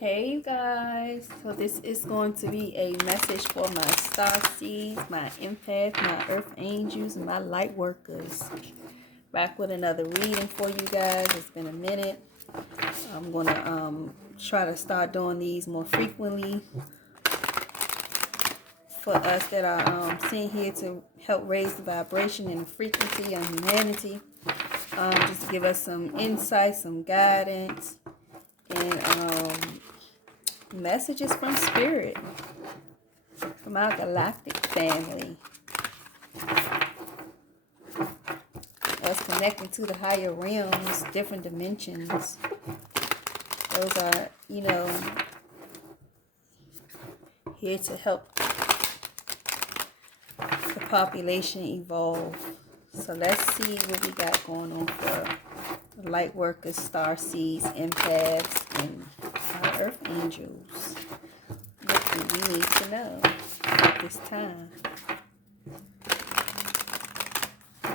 Hey you guys, so this is going to be a message for my star seeds, my empaths, my earth angels, and my light workers. Back with another reading for you guys. It's been a minute. I'm going to try to start doing these more frequently for us that are sent here to help raise the vibration and the frequency of humanity. Just to give us some insight, some guidance, and messages from spirit, from our galactic family. Us connecting to the higher realms, different dimensions. Those are, here to help the population evolve. So let's see what we got going on for light workers, star seeds, empaths, and our earth angels. What do we need to know at this time? I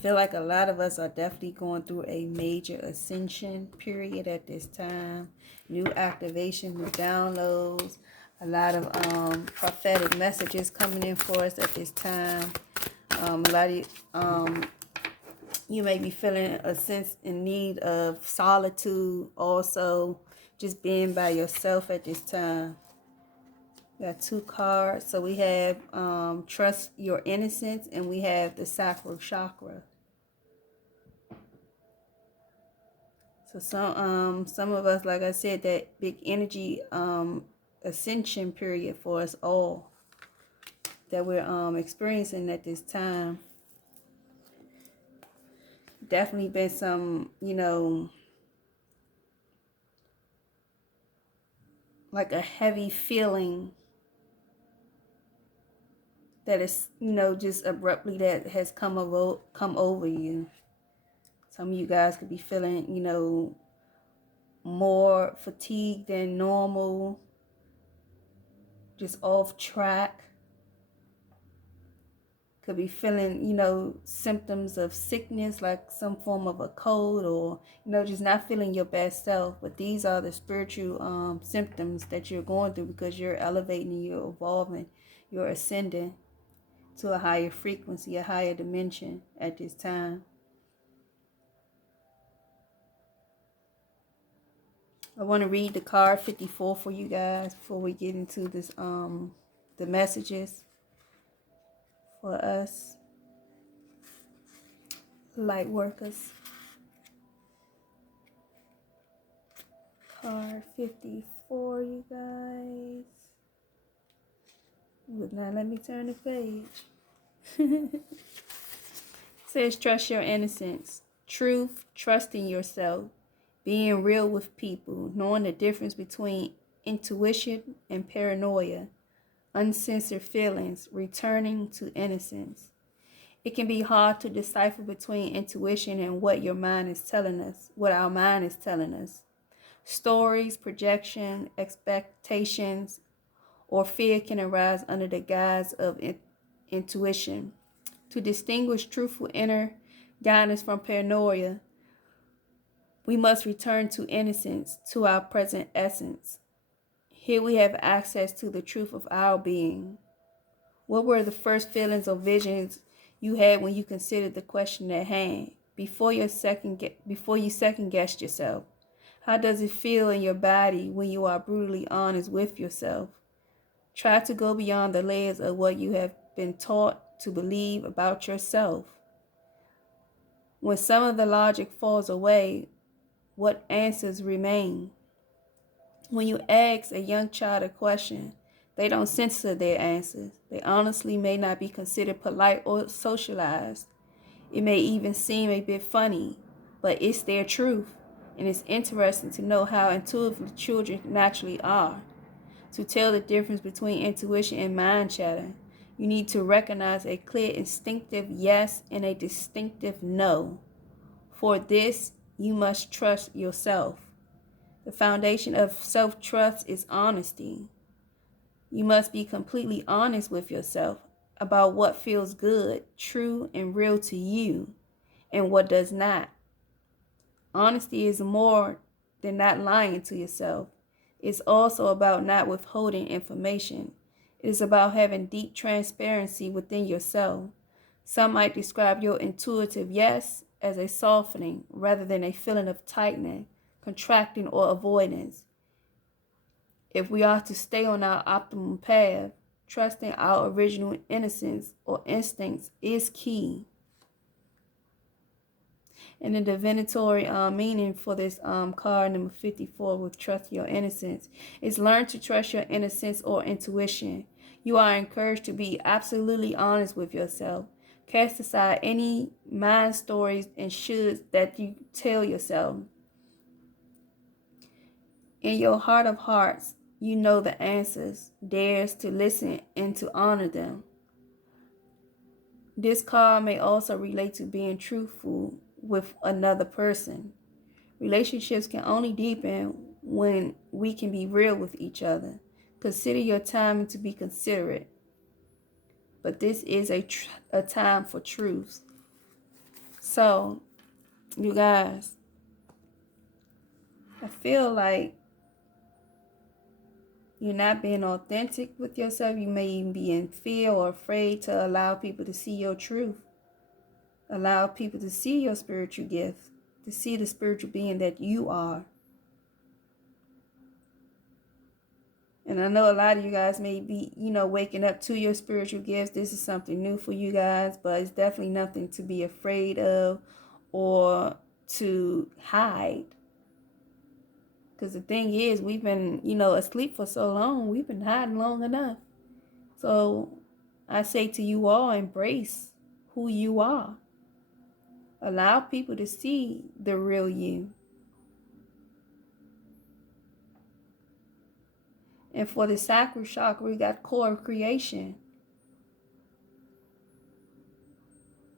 feel like a lot of us are definitely going through a major ascension period at this time. New activation, new downloads, a lot of prophetic messages coming in for us at this time. A lot of you may be feeling a sense in need of solitude, also just being by yourself at this time. We got two cards. So we have trust your innocence, and we have the sacral chakra. So some of us, like I said, that big energy ascension period for us all that we're experiencing at this time. Definitely been some, like a heavy feeling that is, just abruptly that has come over you. Some of you guys could be feeling, more fatigued than normal, just off track. Could be feeling, symptoms of sickness, like some form of a cold, or, just not feeling your best self. But these are the spiritual symptoms that you're going through because you're elevating, you're evolving, you're ascending to a higher frequency, a higher dimension at this time. I want to read the card 54 for you guys before we get into this the messages for us light workers. Card 54, you guys. Would not let me turn the page. It says trust your innocence, truth, trusting yourself, being real with people, knowing the difference between intuition and paranoia, uncensored feelings, returning to innocence. It can be hard to decipher between intuition and what your mind is telling us, what our mind is telling us. Stories, projection, expectations, or fear can arise under the guise of intuition. To distinguish truthful inner guidance from paranoia, we must return to innocence, to our present essence. Here we have access to the truth of our being. What were the first feelings or visions you had when you considered the question at hand? Before you second guessed yourself, how does it feel in your body when you are brutally honest with yourself? Try to go beyond the layers of what you have been taught to believe about yourself. When some of the logic falls away, what answers remain? When you ask a young child a question, they don't censor their answers. They honestly may not be considered polite or socialized. It may even seem a bit funny, but it's their truth. And it's interesting to know how intuitive children naturally are. To tell the difference between intuition and mind chatter, you need to recognize a clear instinctive yes and a distinctive no. For this, you must trust yourself. The foundation of self-trust is honesty. You must be completely honest with yourself about what feels good, true, and real to you, and what does not. Honesty is more than not lying to yourself. It's also about not withholding information. It is about having deep transparency within yourself. Some might describe your intuitive yes as a softening rather than a feeling of tightening, contracting, or avoidance. If we are to stay on our optimal path, trusting our original innocence or instincts is key. And the divinatory meaning for this card number 54 with trust your innocence is learn to trust your innocence or intuition. You are encouraged to be absolutely honest with yourself. Cast aside any mind stories and shoulds that you tell yourself. In your heart of hearts, you know the answers, dares to listen and to honor them. This card may also relate to being truthful with another person. Relationships can only deepen when we can be real with each other. Consider your timing to be considerate. But this is a time for truth. So, you guys, I feel like you're not being authentic with yourself. You may even be in fear or afraid to allow people to see your truth. Allow people to see your spiritual gift, to see the spiritual being that you are. And I know a lot of you guys may be, waking up to your spiritual gifts. This is something new for you guys, but it's definitely nothing to be afraid of or to hide. Because the thing is, we've been, asleep for so long. We've been hiding long enough. So I say to you all, embrace who you are. Allow people to see the real you. And for the sacral chakra, we got core of creation.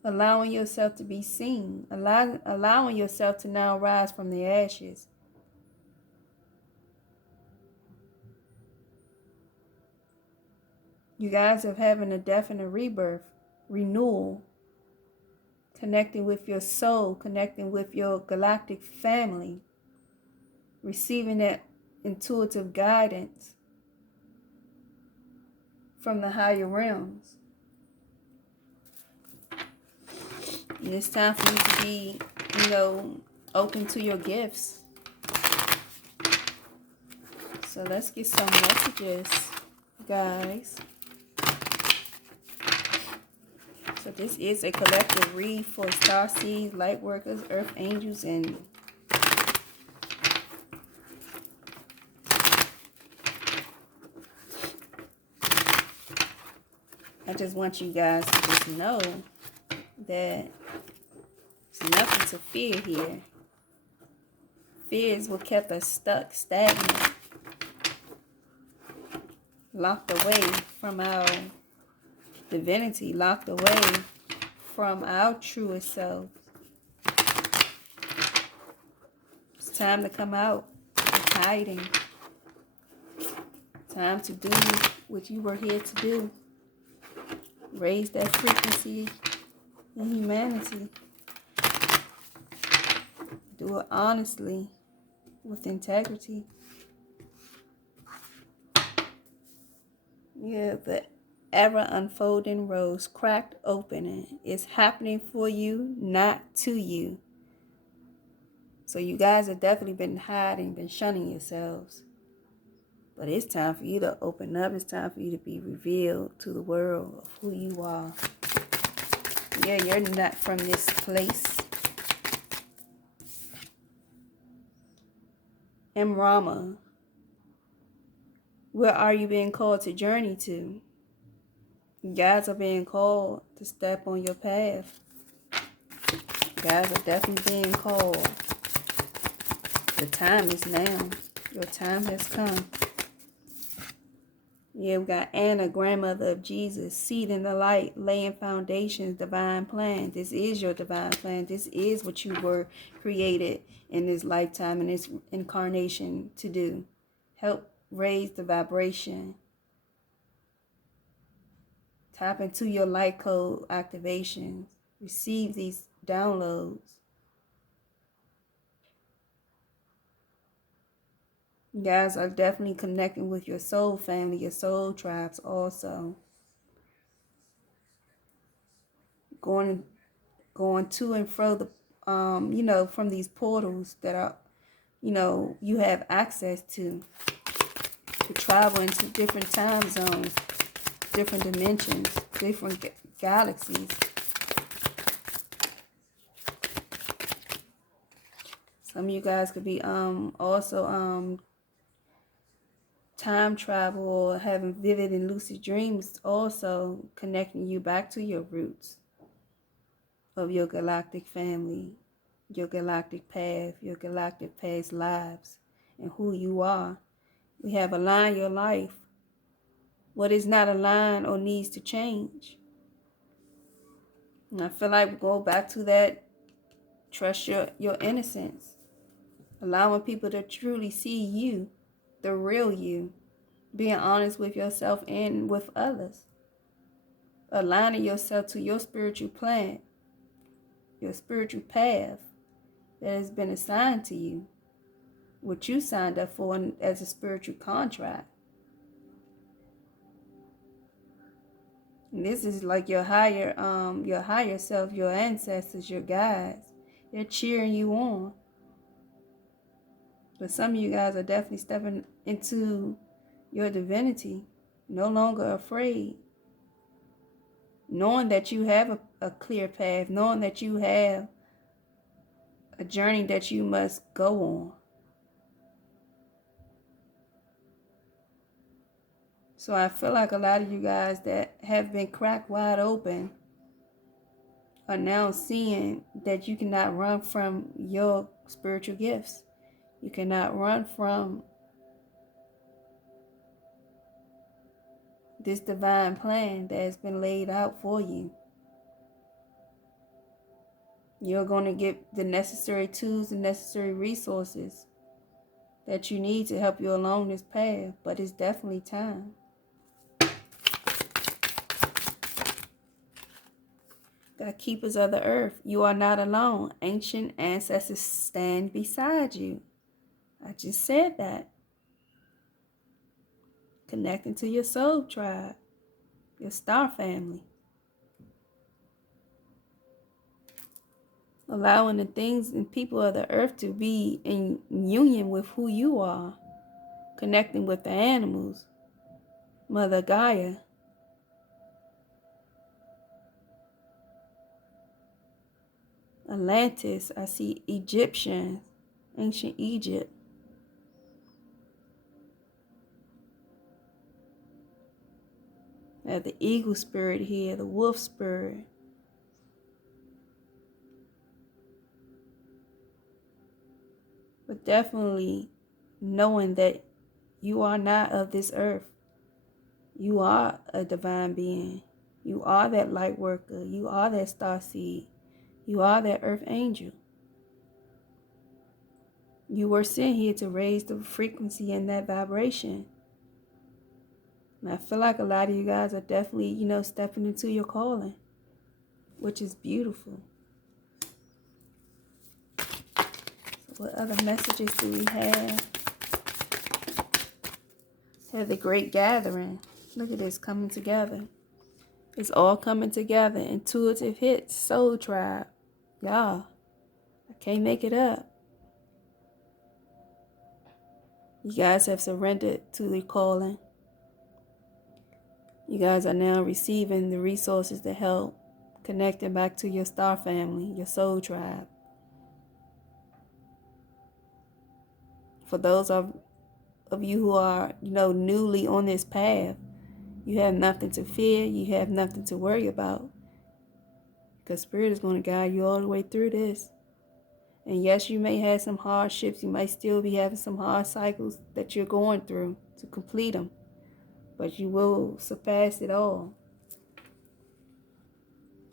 Allowing yourself to be seen. Allowing yourself to now rise from the ashes. You guys are having a death and a rebirth. Renewal. Connecting with your soul. Connecting with your galactic family. Receiving that intuitive guidance from the higher realms. And it's time for you to be, open to your gifts. So let's get some messages, guys. So this is a collective read for star seeds, light workers, earth angels, and I just want you guys to just know that there's nothing to fear here. Fear is what kept us stuck, stagnant, locked away from our divinity, locked away from our truest self. It's time to come out of hiding. Time to do what you were here to do. Raise that frequency in humanity. Do it honestly, with integrity. Yeah, the ever unfolding rose cracked open. It's happening for you, not to you. So you guys have definitely been hiding, been shunning yourselves. But it's time for you to open up. It's time for you to be revealed to the world of who you are. Yeah, you're not from this place. And Rama, where are you being called to journey to? You guys are being called to step on your path. You guys are definitely being called. The time is now. Your time has come. Yeah, we got Anna, grandmother of Jesus, seed in the light, laying foundations, divine plan. This is your divine plan. This is what you were created in this lifetime, in this incarnation to do. Help raise the vibration. Tap into your light code activations. Receive these downloads. You guys are definitely connecting with your soul family, your soul tribes also. Going to and fro the from these portals that are you have access to travel into different time zones, different dimensions, different galaxies. Some of you guys could be also time travel or having vivid and lucid dreams, also connecting you back to your roots of your galactic family, your galactic path, your galactic past lives, and who you are. We have aligned your life. What is not aligned or needs to change. And I feel like we go back to that. Trust your innocence. Allowing people to truly see you, the real you. Being honest with yourself and with others. Aligning yourself to your spiritual plan, your spiritual path that has been assigned to you. What you signed up for as a spiritual contract. And this is like your higher self, your ancestors, your guides. They're cheering you on. But some of you guys are definitely stepping into your divinity, no longer afraid, knowing that you have a clear path, knowing that you have a journey that you must go on. So I feel like a lot of you guys that have been cracked wide open are now seeing that you cannot run from your spiritual gifts. You cannot run from this divine plan that has been laid out for you. You're going to get the necessary tools and necessary resources that you need to help you along this path, but it's definitely time. The keepers of the earth, you are not alone. Ancient ancestors stand beside you. I just said that. Connecting to your soul tribe, your star family. Allowing the things and people of the earth to be in union with who you are. Connecting with the animals. Mother Gaia. Atlantis, I see Egyptians, ancient Egypt. I have the eagle spirit here, the wolf spirit. But definitely knowing that you are not of this earth. You are a divine being. You are that light worker. You are that star seed. You are that earth angel. You were sent here to raise the frequency and that vibration. And I feel like a lot of you guys are definitely, stepping into your calling, which is beautiful. So what other messages do we have? Have the great gathering. Look at this coming together. It's all coming together. Intuitive hits, soul tribe. Y'all, I can't make it up. You guys have surrendered to the calling. You guys are now receiving the resources to help connecting back to your star family, your soul tribe. For those of you who are, newly on this path, you have nothing to fear. You have nothing to worry about. Because Spirit is going to guide you all the way through this. And yes, you may have some hardships. You might still be having some hard cycles that you're going through to complete them. But you will surpass it all.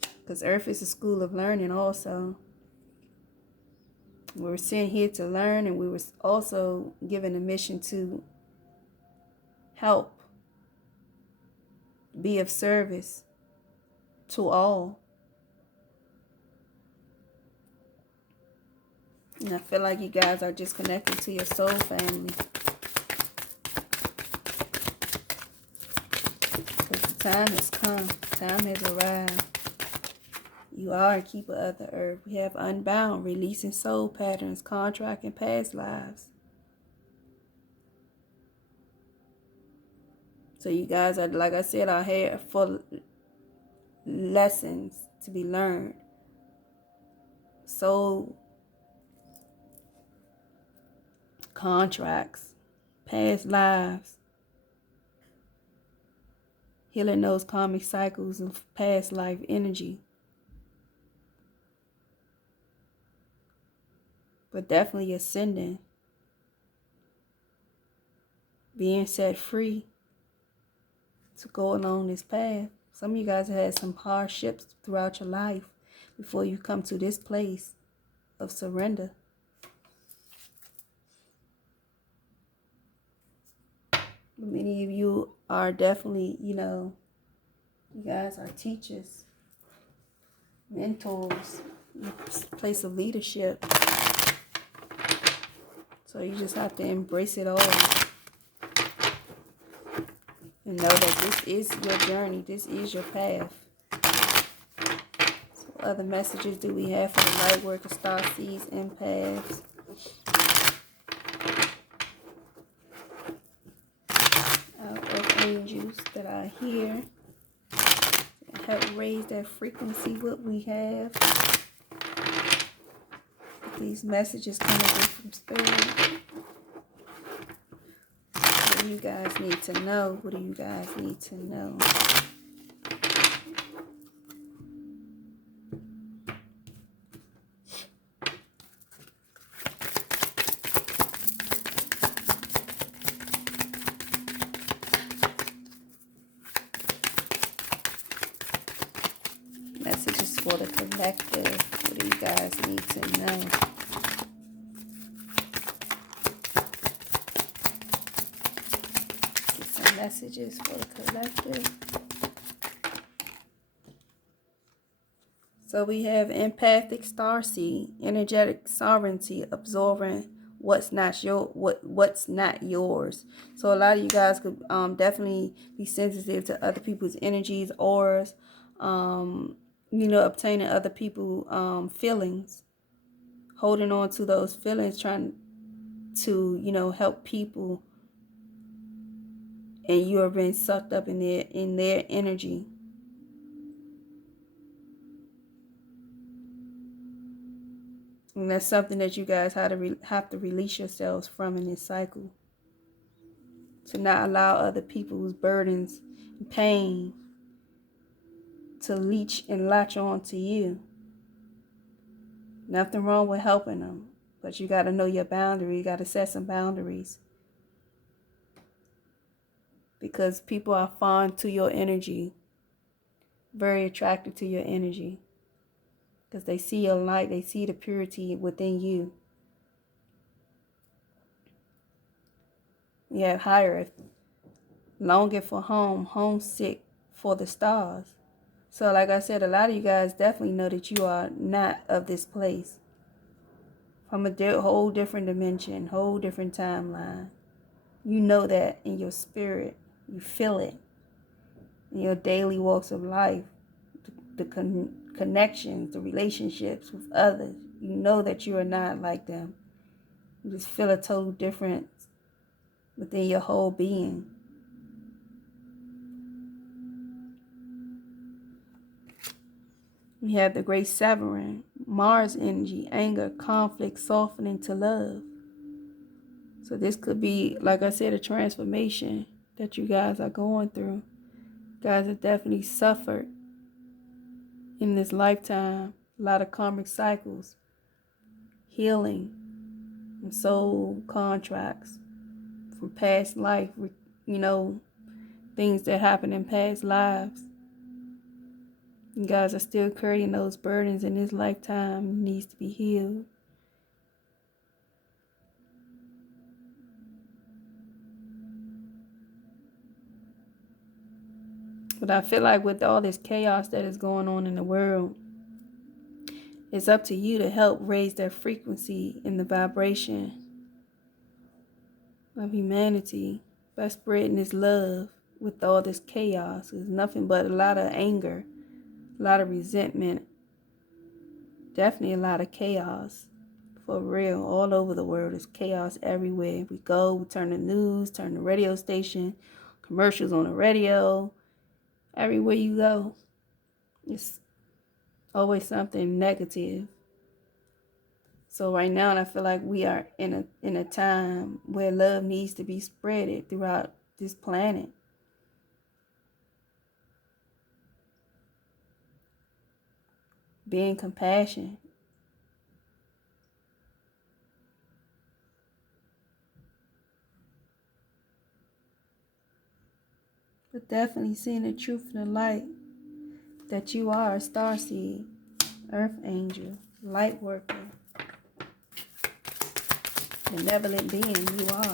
Because Earth is a school of learning also. We were sent here to learn, and we were also given a mission to help, be of service to all. And I feel like you guys are just connected to your soul family. Time has come. Time has arrived. You are a keeper of the earth. We have unbound, releasing soul patterns, contract, and past lives. So you guys are, like I said, are here for lessons to be learned. Soul contracts, past lives, healing those karmic cycles of past life energy. But definitely ascending, being set free to go along this path. Some of you guys have had some hardships throughout your life before you come to this place of surrender. Many of you are definitely, you guys are teachers, mentors, place of leadership. So you just have to embrace it all and know that this is your journey. This is your path. So what other messages do we have for the light worker, star seeds, empaths? Of angels that are here to help raise that frequency, what we have. These messages coming in from spirit. What do you guys need to know? What do you guys need to know? Messages for the collective. What do you guys need to know? Get some messages for the collective. So we have empathic starseed, energetic sovereignty, absorbing what's not yours. So a lot of you guys could definitely be sensitive to other people's energies, auras, obtaining other people's feelings, holding on to those feelings, trying to help people, and you are being sucked up in their energy. And that's something that you guys have to release yourselves from in this cycle. To not allow other people's burdens and pain to leech and latch on to you. Nothing wrong with helping them, but you got to know your boundary. You got to set some boundaries. Because people are fond to your energy, very attracted to your energy. Because they see your light, they see the purity within you. You have higher, longing for home, homesick for the stars. So like I said, a lot of you guys definitely know that you are not of this place. From a whole different dimension, whole different timeline. You know that in your spirit. You feel it in your daily walks of life. The connections, the relationships with others. You know that you are not like them. You just feel a total difference within your whole being. We have the great severing, Mars energy, anger, conflict, softening to love. So this could be, like I said, a transformation that you guys are going through. You guys have definitely suffered in this lifetime. A lot of karmic cycles, healing, and soul contracts from past life, things that happened in past lives. You guys are still carrying those burdens in this lifetime. It needs to be healed. But I feel like with all this chaos that is going on in the world, it's up to you to help raise that frequency in the vibration of humanity by spreading this love with all this chaos. There's nothing but a lot of anger, a lot of resentment, definitely a lot of chaos. For real, all over the world. There's chaos everywhere. We go, we turn the news, turn the radio station, commercials on the radio. Everywhere you go, it's always something negative. So right now, I feel like we are in a time where love needs to be spreaded throughout this planet. Being compassionate. But definitely seeing the truth and the light that you are a starseed, earth angel, light worker, benevolent being you are.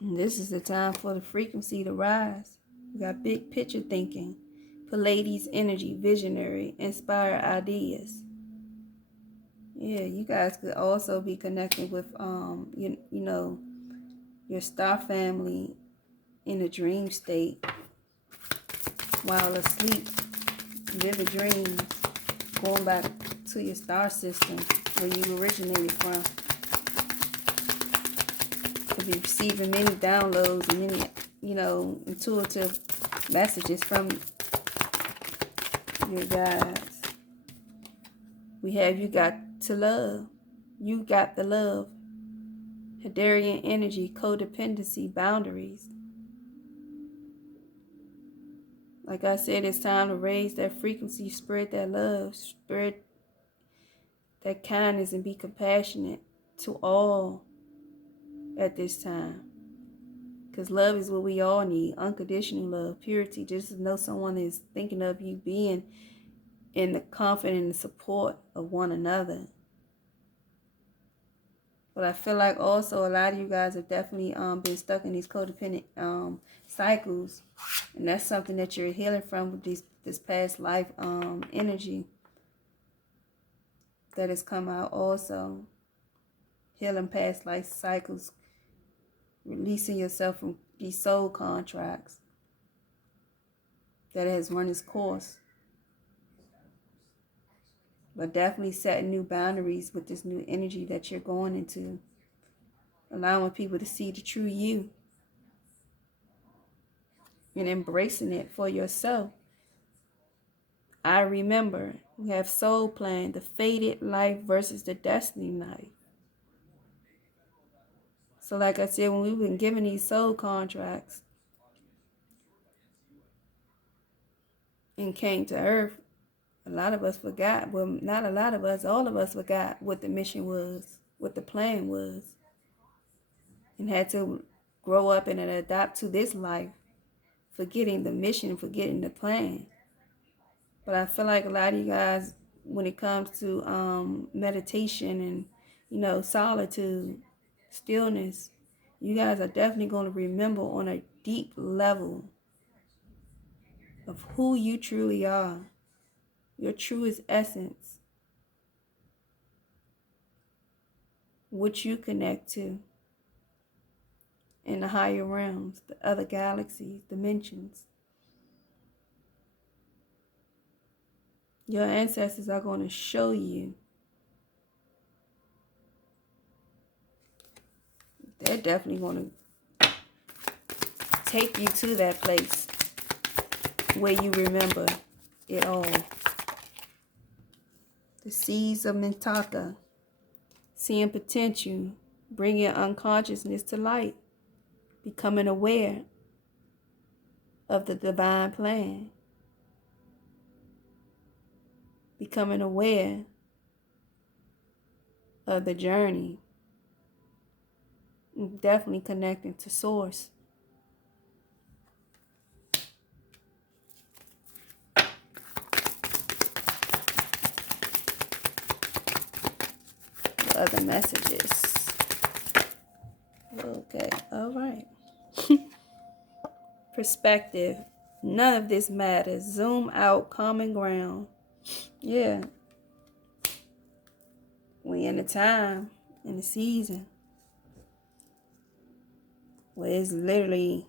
And this is the time for the frequency to rise. We got big picture thinking, Pleiades energy, visionary, inspire ideas. Yeah, you guys could also be connected with you know, your star family in a dream state while asleep. Vivid dreams, going back to your star system where you originated from. Could be receiving many downloads and many, intuitive messages from your guides. We have you got to love. You got the love. Hadarian energy, codependency, boundaries. Like I said, it's time to raise that frequency, spread that love, spread that kindness, and be compassionate to all at this time. Because love is what we all need. Unconditional love, purity. Just to know someone is thinking of you, being in the confidence and support of one another. But I feel like also a lot of you guys have definitely been stuck in these codependent cycles. And that's something that you're healing from with this past life energy that has come out also. Healing past life cycles. Releasing yourself from these soul contracts that has run its course. But definitely setting new boundaries with this new energy that you're going into. Allowing people to see the true you. And embracing it for yourself. I remember we have soul plan, the fated life versus the destiny life. So like I said, when we've been given these soul contracts and came to earth, a lot of us forgot, well, not a lot of us, all of us forgot what the mission was, what the plan was, and had to grow up and adapt to this life, forgetting the mission, forgetting the plan. But I feel like a lot of you guys, when it comes to meditation and, solitude, stillness, you guys are definitely going to remember on a deep level of who you truly are, your truest essence, what you connect to in the higher realms, the other galaxies, dimensions. Your ancestors are going to show you. They're definitely going to take you to that place where you remember it all. The seeds of Mintaka, seeing potential, bringing unconsciousness to light, becoming aware of the divine plan, becoming aware of the journey, definitely connecting to source. Other messages. Okay, all right. Perspective. None of this matters. Zoom out, common ground. Yeah. We in the time, in the season where it's literally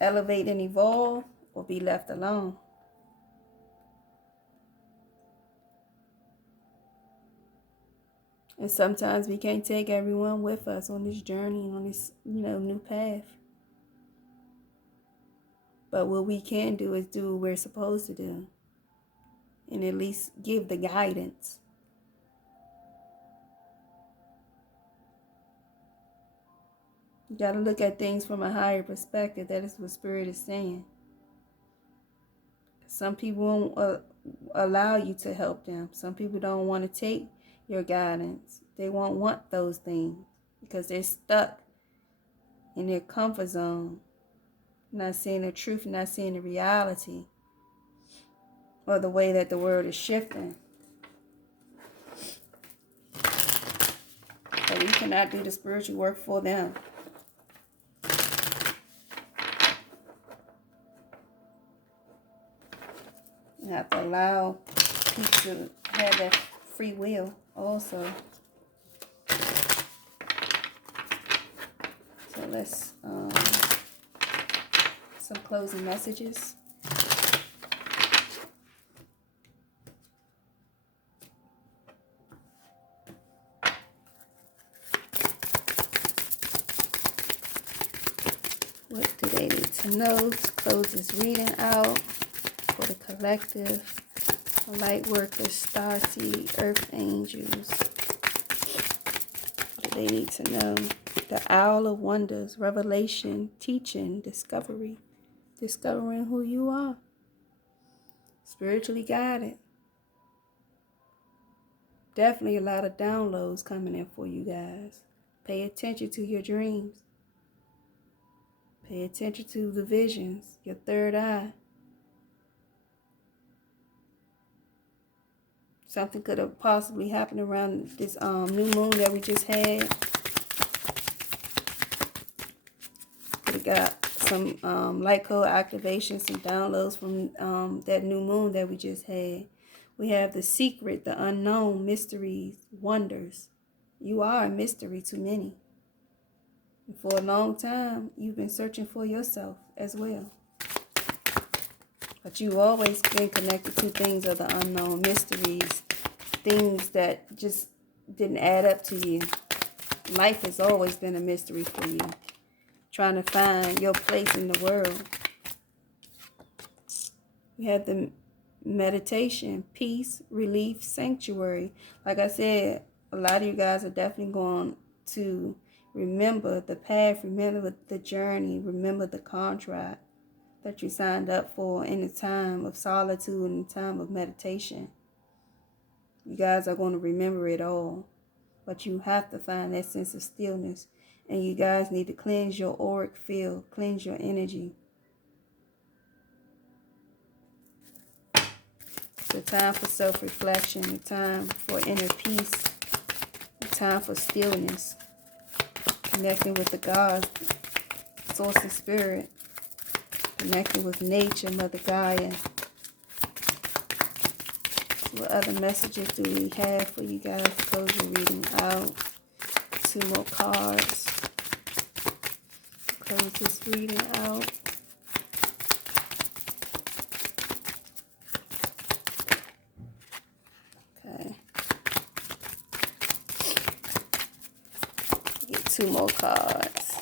elevate and evolve or be left alone. And sometimes we can't take everyone with us on this journey, on this, new path. But what we can do is do what we're supposed to do. And at least give the guidance. You got to look at things from a higher perspective. That is what Spirit is saying. Some people won't allow you to help them. Some people don't want to take your guidance. They won't want those things because they're stuck in their comfort zone, not seeing the truth, not seeing the reality, or the way that the world is shifting. But we cannot do the spiritual work for them. You have to allow people to have that free will also. So let's some closing messages. What do they need to know to close this reading out for the collective? Light workers, star seed, earth angels. What do they need to know? The owl of wonders, revelation, teaching, discovery. Discovering who you are. Spiritually guided. Definitely a lot of downloads coming in for you guys. Pay attention to your dreams. Pay attention to the visions, your third eye. Something could have possibly happened around this new moon that we just had. Could have got some light code activation, some downloads from that new moon that we just had. We have the secret, the unknown, mysteries, wonders. You are a mystery to many. And for a long time, you've been searching for yourself as well. But you've always been connected to things of the unknown, mysteries, things that just didn't add up to you. Life has always been a mystery for you. Trying to find your place in the world. We have the meditation, peace, relief, sanctuary. Like I said, a lot of you guys are definitely going to remember the path, remember the journey, remember the contract that you signed up for in the time of solitude and the time of meditation. You guys are going to remember it all. But you have to find that sense of stillness. And you guys need to cleanse your auric field, cleanse your energy. It's a time for self-reflection, a time for inner peace, a time for stillness, connecting with the God, source and spirit, connecting with nature, Mother Gaia. What other messages do we have for you guys to close your reading out? 2 more cards. Close this reading out. Okay. Get 2 more cards.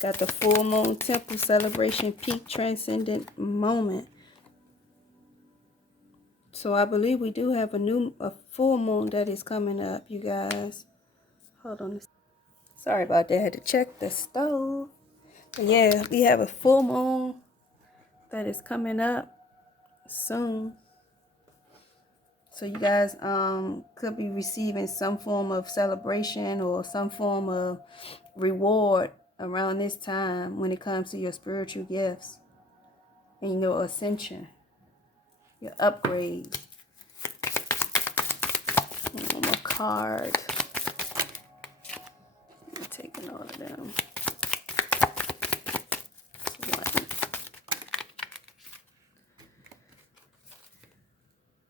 Got the full moon temple celebration, peak transcendent moment. So I believe we do have a full moon that is coming up, you guys. Hold on. Sorry about that. I had to check the stove. But yeah, we have a full moon that is coming up soon. So you guys could be receiving some form of celebration or some form of reward around this time when it comes to your spiritual gifts and your ascension, your upgrade. One more card. I'm taking all of them. One.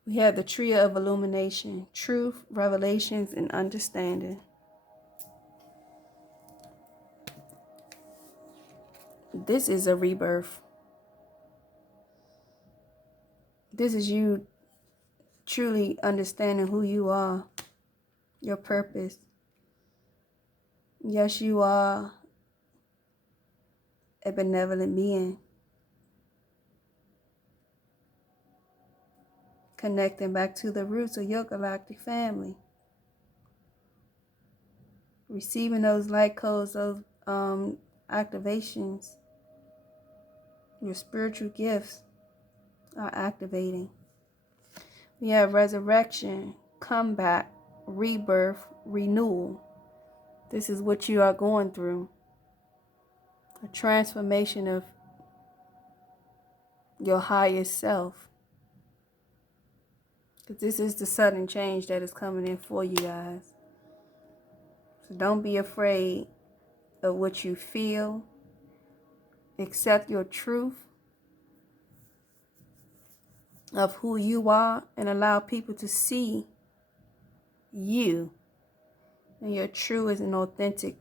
We have the trio of illumination, truth, revelations, and understanding. This is a rebirth. This is you truly understanding who you are, your purpose. Yes, you are a benevolent being, connecting back to the roots of your galactic family. Receiving those light codes, those activations, your spiritual gifts are activating. We have resurrection, comeback, rebirth, renewal. This is what you are going through. A transformation of your highest self. Because this is the sudden change that is coming in for you guys. So don't be afraid of what you feel. Accept your truth of who you are and allow people to see you and your true and authentic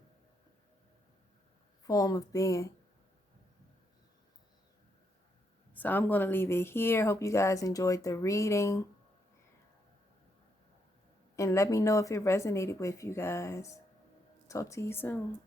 form of being. So I'm going to leave it here. Hope you guys enjoyed the reading. And let me know if it resonated with you guys. Talk to you soon.